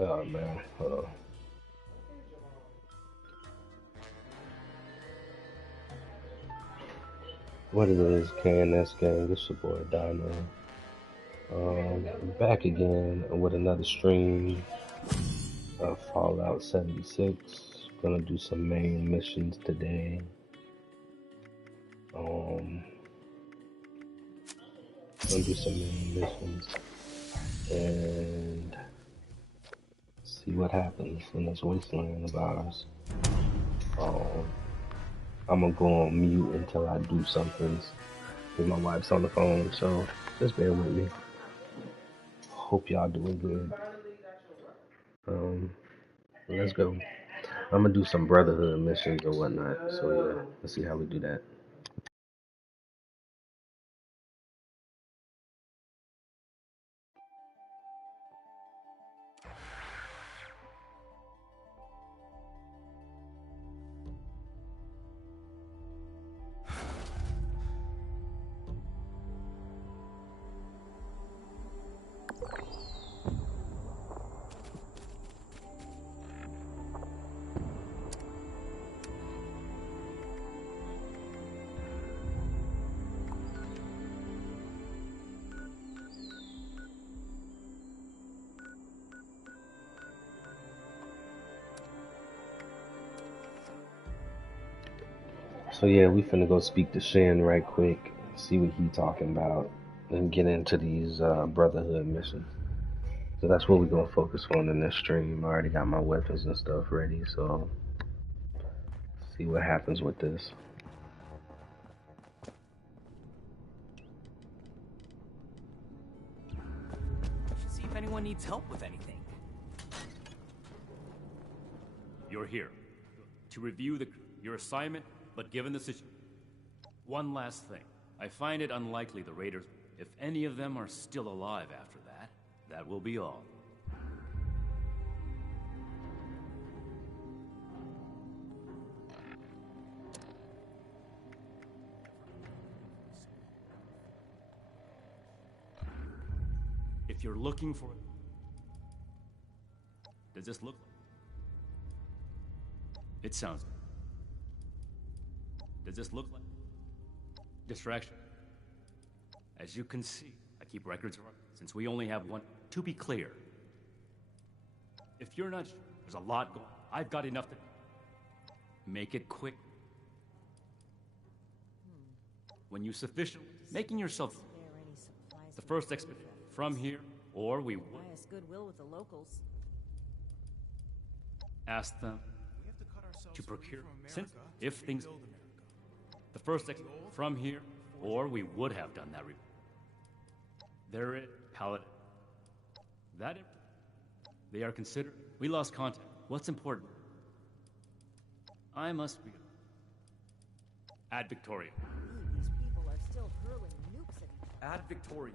Oh man, what it is, KNS gang? This your boy Dino. Back again with another stream of Fallout 76. Gonna do some main missions today. Um, gonna do some main missions and see what happens in this wasteland of ours. Um, I'm gonna go on mute until I do something because my wife's on the phone, so just bear with me. Hope y'all doing good. Um, let's go. I'm gonna do some brotherhood missions or whatnot. So yeah, let's see how we do that. So yeah, we finna go speak to Shin right quick, see what he talking about, and get into these brotherhood missions. So that's what we're gonna focus on in this stream. I already got my weapons and stuff ready, so see what happens with this. Should see if anyone needs help with anything. You're here to review your assignment, but given the situation. One last thing. I find it unlikely the raiders, if any of them are still alive after that, that will be all. If you're looking for it, does this look like? It sounds. Does this look like distraction? As you can see, I keep records since we only have one. To be clear, if you're not, there's a lot going. I've got enough to make it quick. When you sufficiently making yourself the first expedition from here, or we would goodwill with the locals. ask them to procure. Since if things, the first from here, or we would have done that. There is paladin. That they are considered. We lost contact. What's important? I must be at Victoria. These people are still hurling nukes at each other. At Victoria.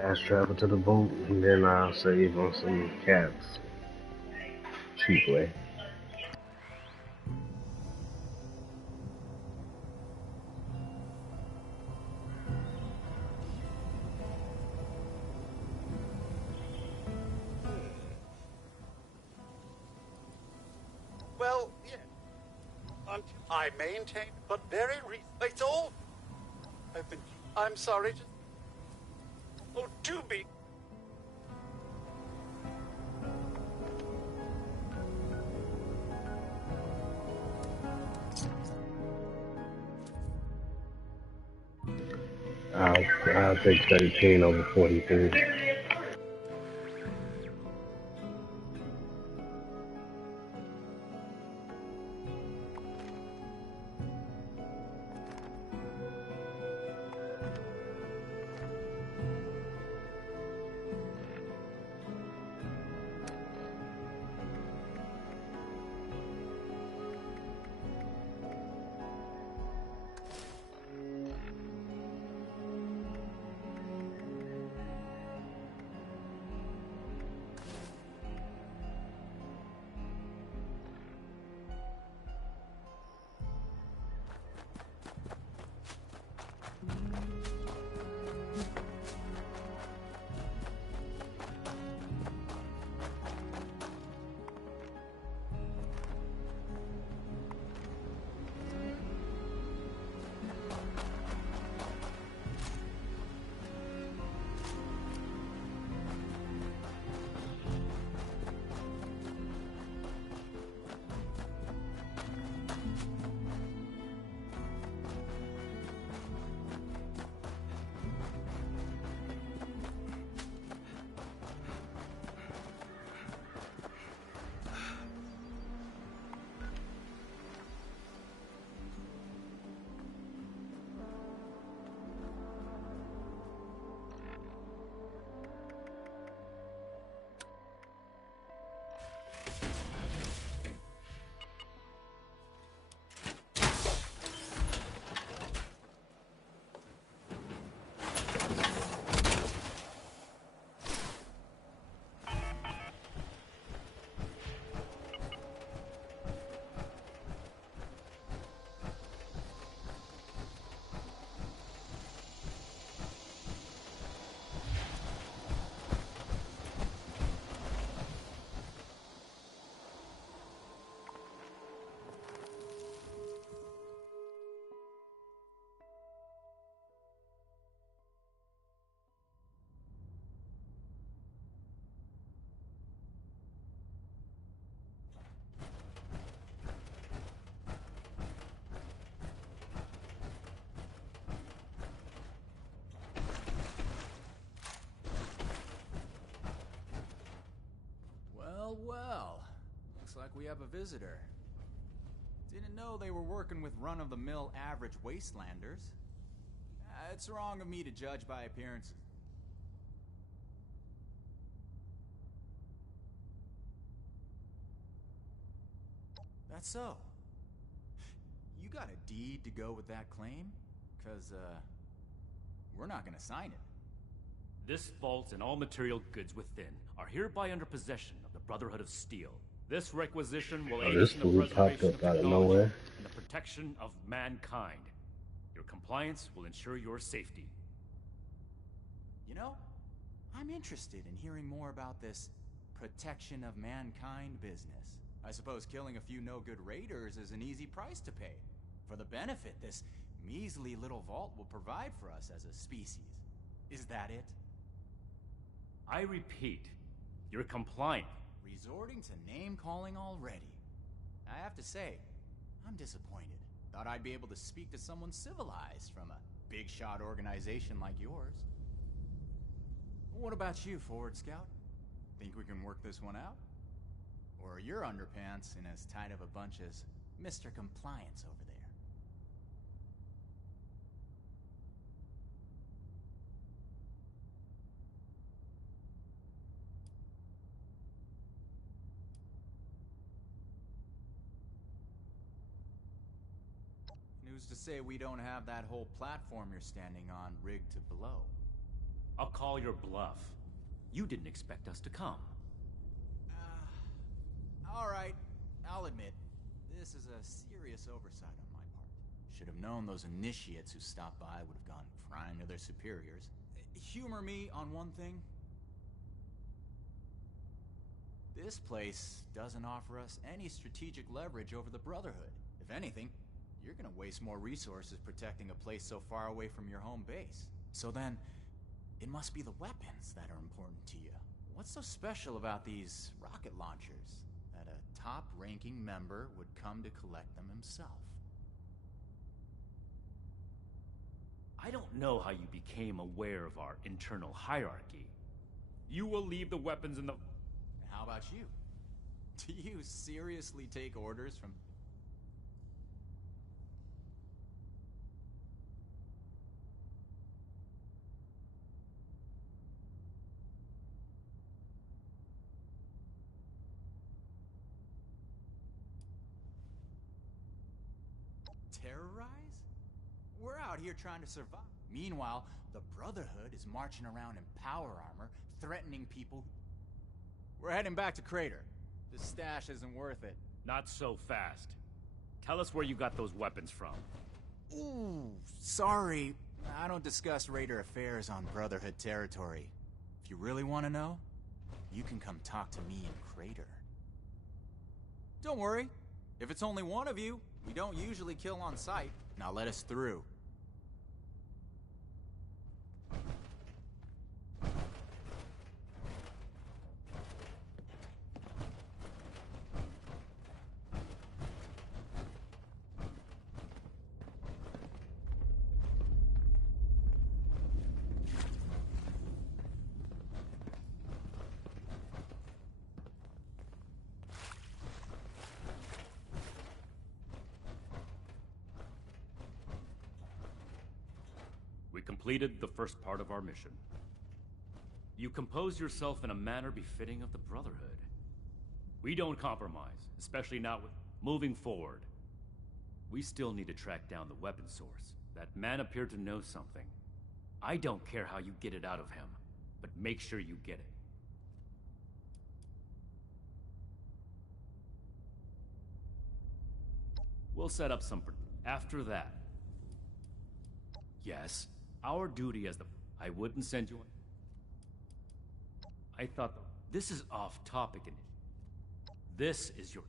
Fast travel to the boat, and then I'll save on some cats. Cheap way. Well, yeah. I maintain, but very it's all. I'm sorry. Oh, do be. I'll take 13 over 43. Well. Looks like we have a visitor. Didn't know they were working with run-of-the-mill average Wastelanders. It's wrong of me to judge by appearances. That's so. You got a deed to go with that claim? 'Cause, we're not gonna sign it. This vault and all material goods within are hereby under possession of the Brotherhood of Steel. This requisition will aid This us in fool the popped preservation up of out of technology nowhere. and the protection of mankind. Your compliance will ensure your safety. You know, I'm interested in hearing more about this protection of mankind business. I suppose killing a few no-good raiders is an easy price to pay for the benefit this measly little vault will provide for us as a species. Is that it? I repeat, you're compliant. Resorting to name-calling already. I have to say, I'm disappointed. Thought I'd be able to speak to someone civilized from a big-shot organization like yours. What about you, Forward Scout? Think we can work this one out? Or are your underpants in as tight of a bunch as Mr. Compliance over there? Who's to say we don't have that whole platform you're standing on rigged to blow? I'll call your bluff. You didn't expect us to come. Alright, I'll admit, this is a serious oversight on my part. Should have known those initiates who stopped by would have gone crying to their superiors. Humor me on one thing. This place doesn't offer us any strategic leverage over the Brotherhood. If anything, you're gonna waste more resources protecting a place so far away from your home base. So then, it must be the weapons that are important to you. What's so special about these rocket launchers that a top-ranking member would come to collect them himself? I don't know how you became aware of our internal hierarchy. You will leave the weapons in the... How about you? Do you seriously take orders from... terrorize? We're out here trying to survive. Meanwhile, the Brotherhood is marching around in power armor, threatening people. We're heading back to Crater. This stash isn't worth it. Not so fast. Tell us where you got those weapons from. Ooh, sorry. I don't discuss Raider affairs on Brotherhood territory. If you really want to know, you can come talk to me in Crater. Don't worry. If it's only one of you, we don't usually kill on sight. Now let us through. We completed the first part of our mission. You compose yourself in a manner befitting of the Brotherhood. We don't compromise, especially not with moving forward. We still need to track down the weapon source. That man appeared to know something. I don't care how you get it out of him, but make sure you get it. We'll set up some... After that... Yes, our duty as the... I wouldn't send you... I thought... This is off topic and... This is your...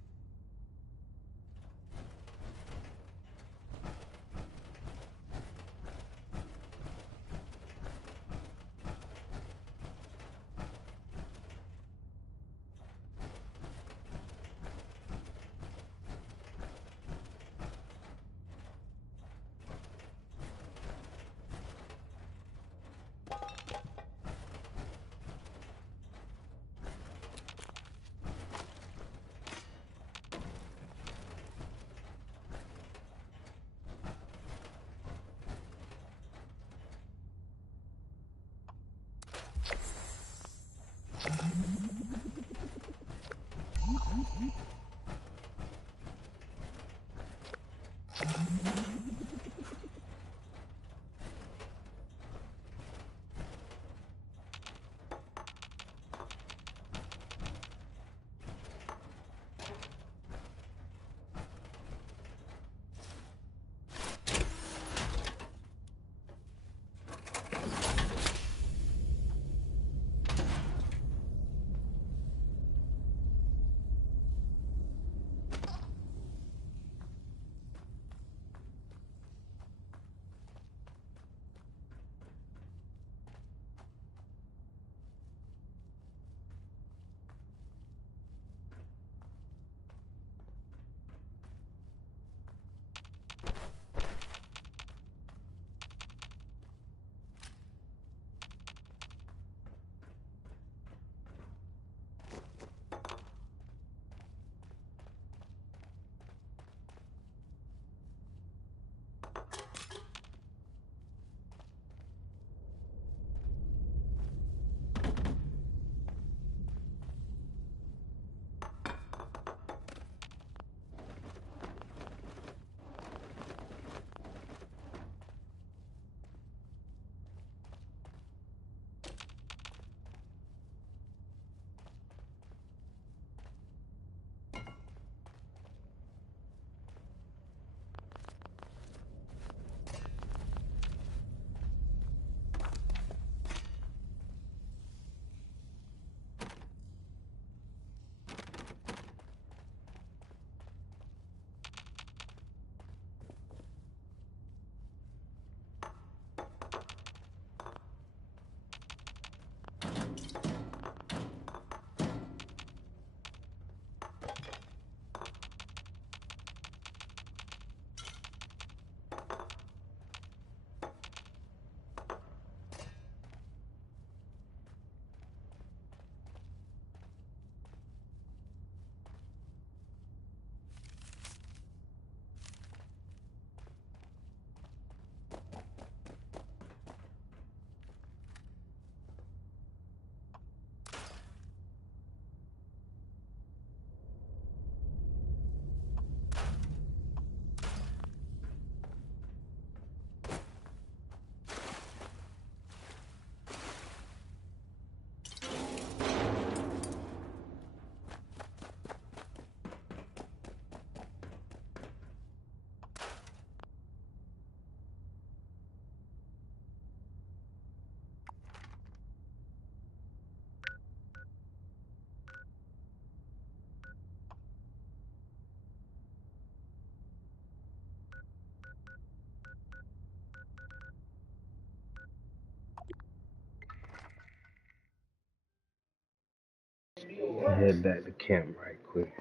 head back to camp right quick.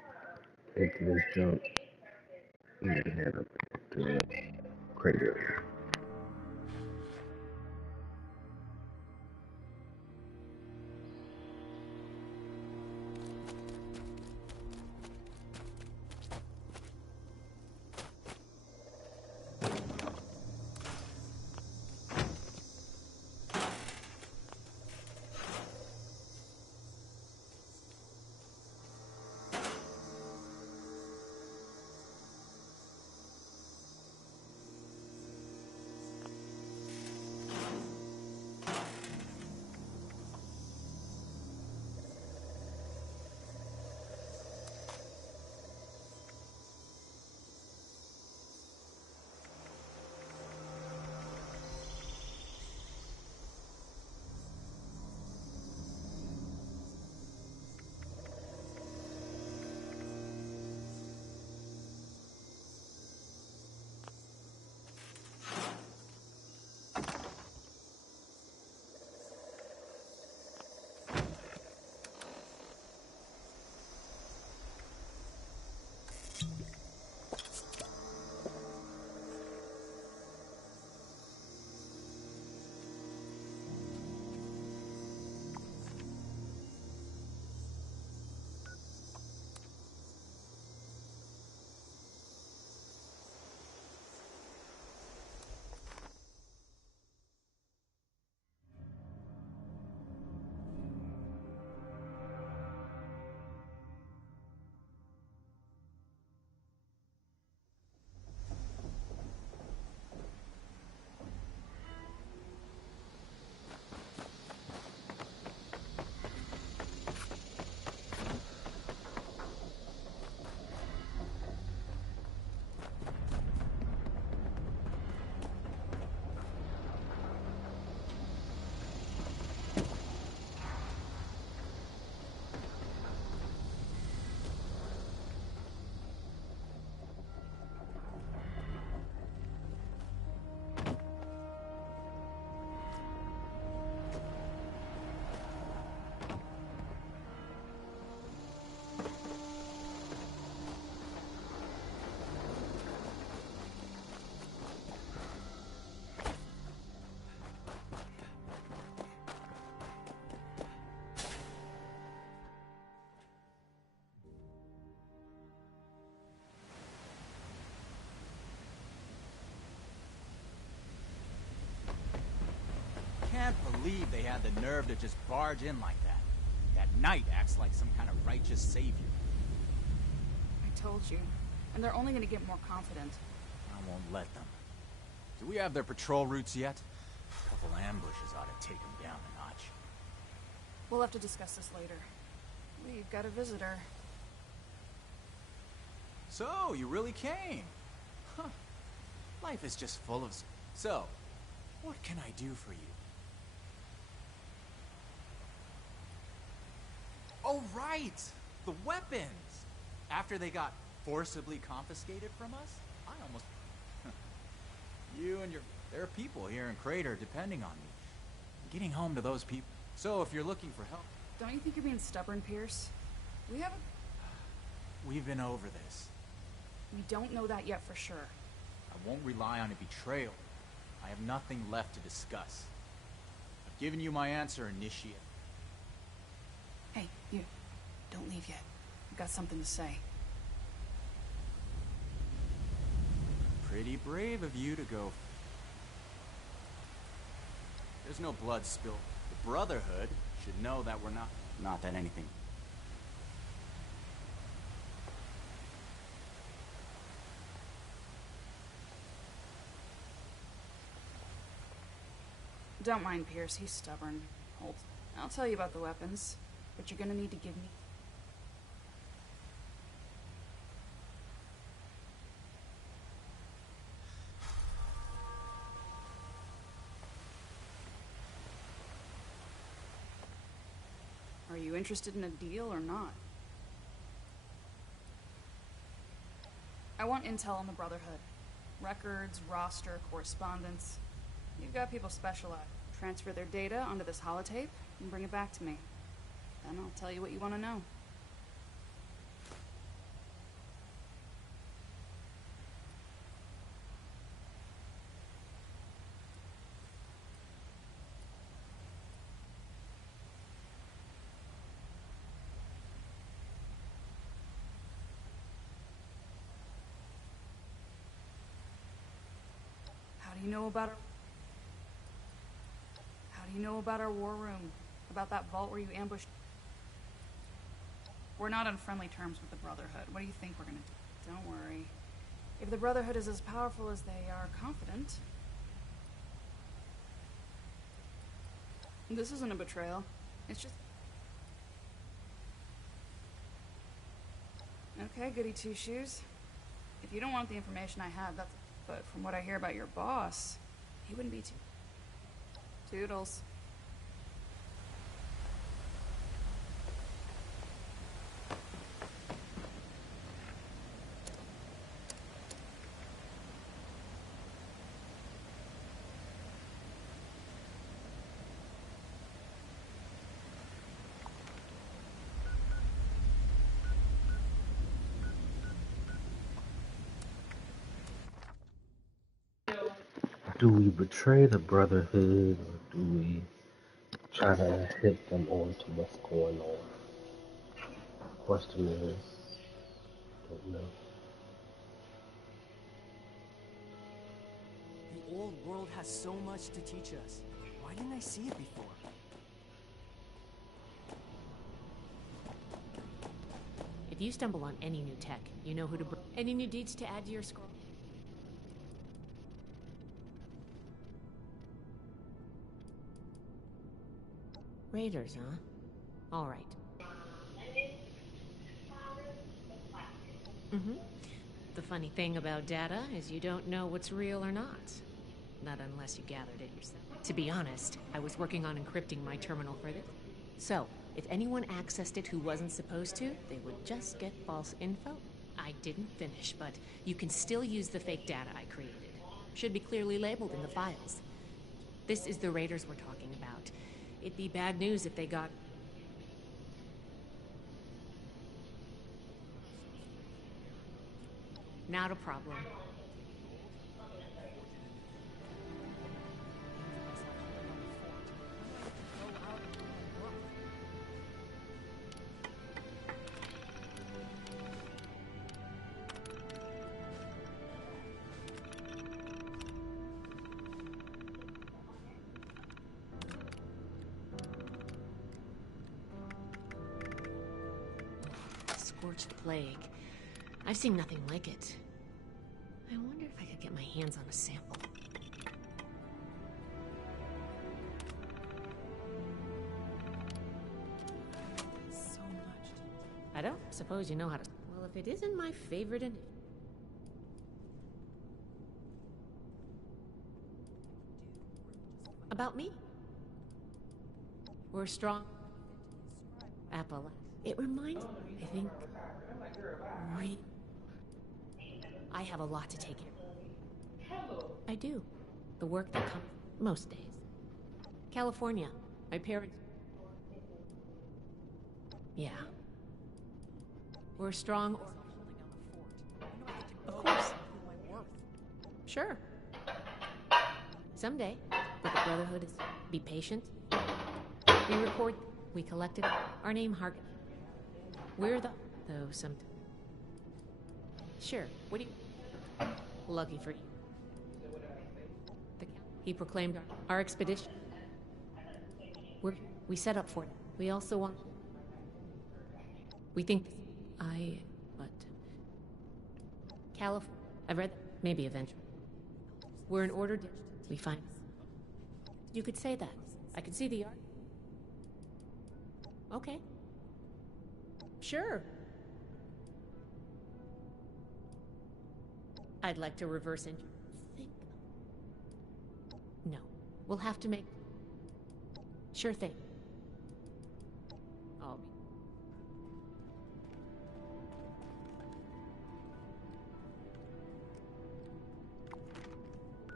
After this jump, and head up to the crater. Can't believe they had the nerve to just barge in like that. That knight acts like some kind of righteous savior. I told you. And they're only gonna get more confident. I won't let them. Do we have their patrol routes yet? A couple ambushes ought to take them down a notch. We'll have to discuss this later. We've got a visitor. So, you really came? Huh. Life is just full of... So, what can I do for you? Oh, right! The weapons! After they got forcibly confiscated from us? I almost... You and your... There are people here in Crater depending on me. Getting home to those people. So, if you're looking for help... Don't you think you're being stubborn, Pierce? We haven't... We've been over this. We don't know that yet for sure. I won't rely on a betrayal. I have nothing left to discuss. I've given you my answer, Initiate. Hey, you. Don't leave yet. I've got something to say. Pretty brave of you to go. There's no blood spilled. The Brotherhood should know that we're not... Not that anything... Don't mind Pierce, he's stubborn. Hold. I'll tell you about the weapons, but you're gonna need to give me... Are you interested in a deal or not? I want intel on the Brotherhood. Records, roster, correspondence. You've got people specialized. Transfer their data onto this holotape and bring it back to me. Then I'll tell you what you want to know. do you know about our... How do you know about our war room? About that vault where you ambushed... We're not on friendly terms with the Brotherhood. What do you think we're gonna do? Don't worry. If the Brotherhood is as powerful as they are confident... This isn't a betrayal. It's just... Okay, goody two-shoes. If you don't want the information I have, that's... But from what I hear about your boss, he wouldn't be too... Toodles. Do we betray the Brotherhood, or do we try to hit them on to what's going on? Question is, don't know. The old world has so much to teach us. Why didn't I see it before? If you stumble on any new tech, you know who to bring. Any new deeds to add to your scroll? Raiders, huh? All right. The funny thing about data is you don't know what's real or not. Not unless you gathered it yourself. To be honest, I was working on encrypting my terminal for this. So, if anyone accessed it who wasn't supposed to, they would just get false info. I didn't finish, but you can still use the fake data I created. Should be clearly labeled in the files. This is the Raiders we're talking about. It'd be bad news if they got... Not a problem. Scorched plague. I've seen nothing like it. I wonder if I could get my hands on a sample. So much. I don't suppose you know how to... Well, if it isn't my favorite in... About me? We're strong. Apple. It reminds me, I think... I have a lot to take care of. I do. The work that comes most days. California. My parents... Yeah. We're strong... Of course. Sure. Someday, but the Brotherhood is... Be patient. We record... We collected... Our name Hargan. We're the... Though some... Sure. What do you... Lucky for you. He proclaimed our expedition. We set up for it. We also want... We think... But... California... I've read... Maybe eventually. We're in order... We find... You could say that. I could see the art. Okay. Sure. I'd like to reverse engineer. No. We'll have to make... Sure thing. I'll be...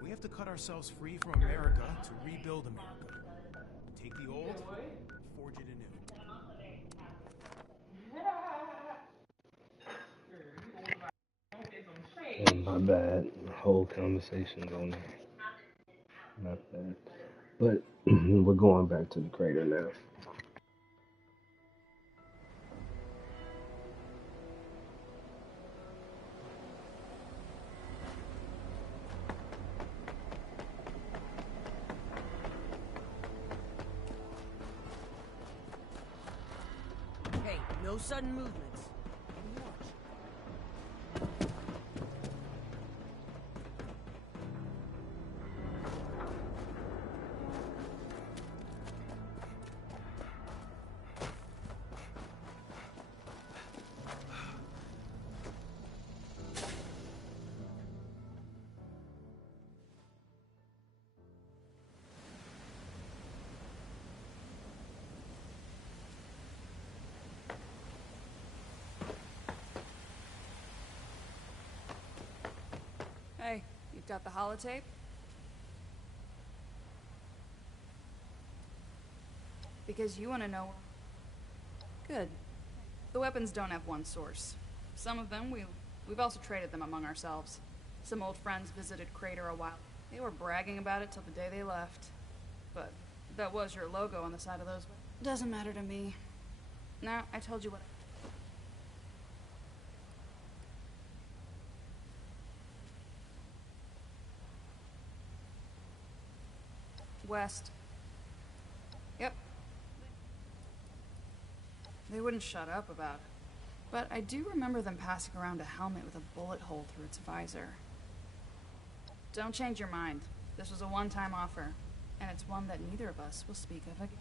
We have to cut ourselves free from America to rebuild America. Take the old, forge it anew. Oh, my bad. The whole conversation's on there. Not bad. But we're going back to the crater now. No sudden movements. Watch. Hey, you've got the holotape? Because you want to know... Good. The weapons don't have one source. Some of them, we've also traded them among ourselves. Some old friends visited Crater a while. They were bragging about it till the day they left. But that was your logo on the side of those... Doesn't matter to me. Now, I told you what... West. Yep. They wouldn't shut up about it. But I do remember them passing around a helmet with a bullet hole through its visor. Don't change your mind. This was a one-time offer, and it's one that neither of us will speak of again.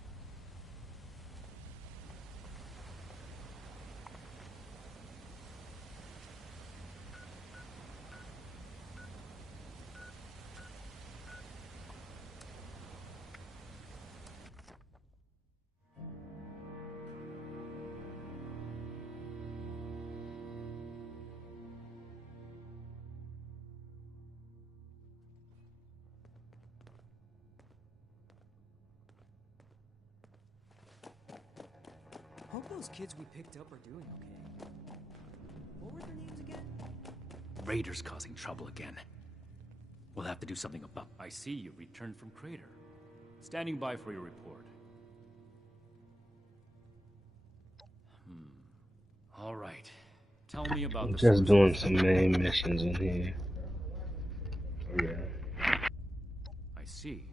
Hope those kids we picked up are doing okay. What were their names again? Raiders causing trouble again. We'll have to do something about... I see you returned from Crater. Standing by for your report. All right. Tell me about the... Just doing some main missions in here. Yeah. I see.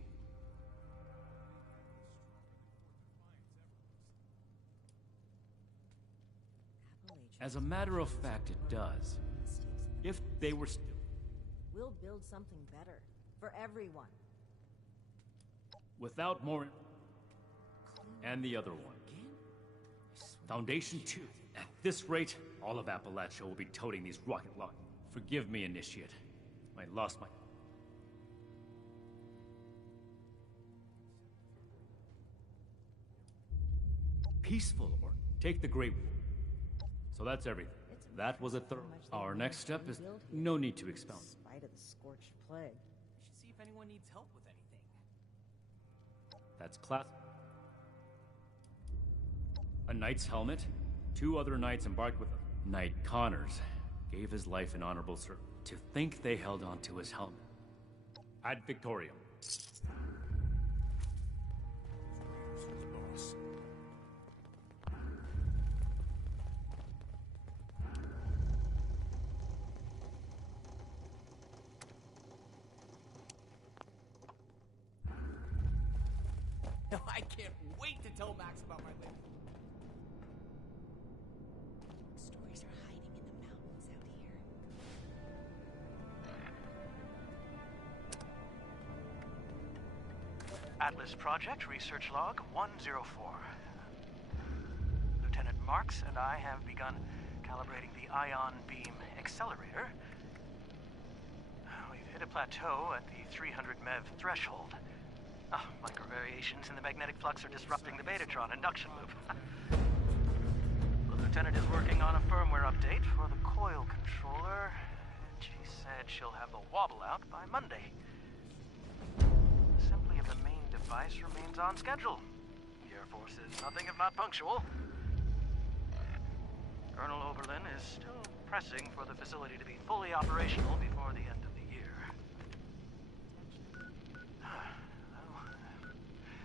As a matter of fact, it does. If they were still... We'll build something better. For everyone. Without more... And the other one. Foundation 2. At this rate, all of Appalachia will be toting these rocket launchers. Forgive me, Initiate. I lost my... Peaceful, or take the Great War. So that's everything. That was a thorough... Our next step is... No need to expound. In spite of the scorched plague. We should see if anyone needs help with anything. That's class... A knight's helmet. 2 other knights embarked with... Knight Connors gave his life in honorable service. To think they held on to his helmet. Ad Victoriam. I can't wait to tell Max about my life. Stories are hiding in the mountains out here. Atlas Project Research Log 104. Lieutenant Marks and I have begun calibrating the ion beam accelerator. We've hit a plateau at the 300 MeV threshold. Micro variations in the magnetic flux are disrupting the Betatron induction loop. The Lieutenant is working on a firmware update for the coil controller, and she said she'll have the wobble out by Monday. Assembly of the main device remains on schedule. The Air Force is nothing if not punctual. Colonel Oberlin is still pressing for the facility to be fully operational before the end of the year.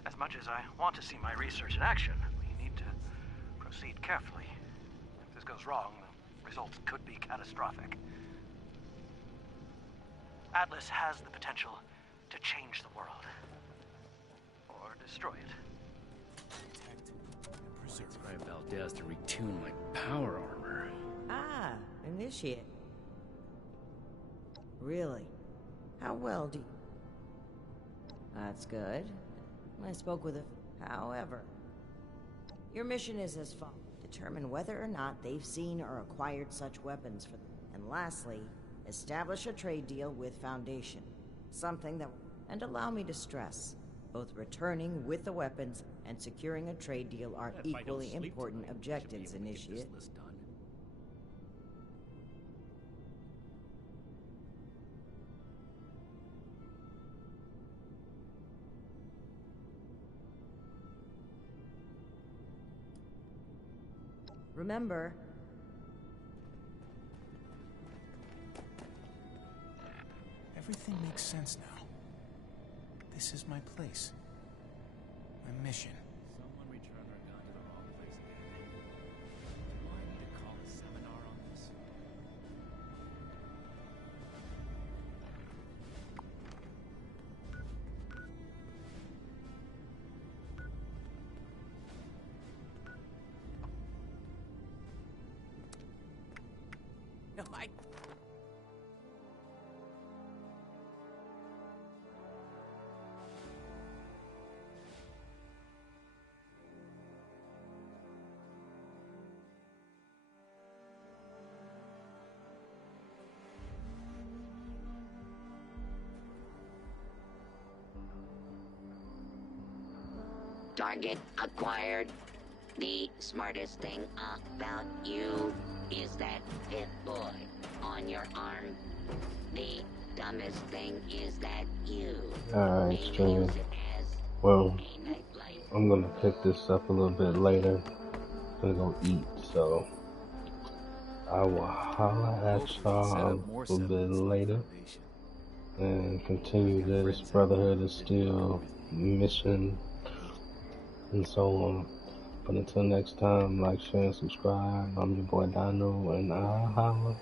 As much as I want to see my research in action, we need to proceed carefully. If this goes wrong, the results could be catastrophic. Atlas has the potential to change the world. Or destroy it. Detect preserve. Inspired Valdez to retune my power armor. Ah, initiate. Really? How well do you... That's good. I spoke with a... However, your mission is as follows. Determine whether or not they've seen or acquired such weapons for them. And lastly, establish a trade deal with Foundation. Something that... And allow me to stress, both returning with the weapons and securing a trade deal are equally important objectives, Initiate. Remember, Everything makes sense now. This is my place. My mission. Someone returned our gun to the wrong place again. Do I need to call a seminar on this? no, I... Target acquired. The smartest thing about you is that pit boy on your arm. The dumbest thing is that you Alright, stream. Well, I'm gonna pick this up a little bit later. I'm gonna go eat, so I will holler at y'all a little bit later and continue this Brotherhood of Steel mission and so on. But until next time, like, share, and subscribe. I'm your boy Dino, and I'll holler.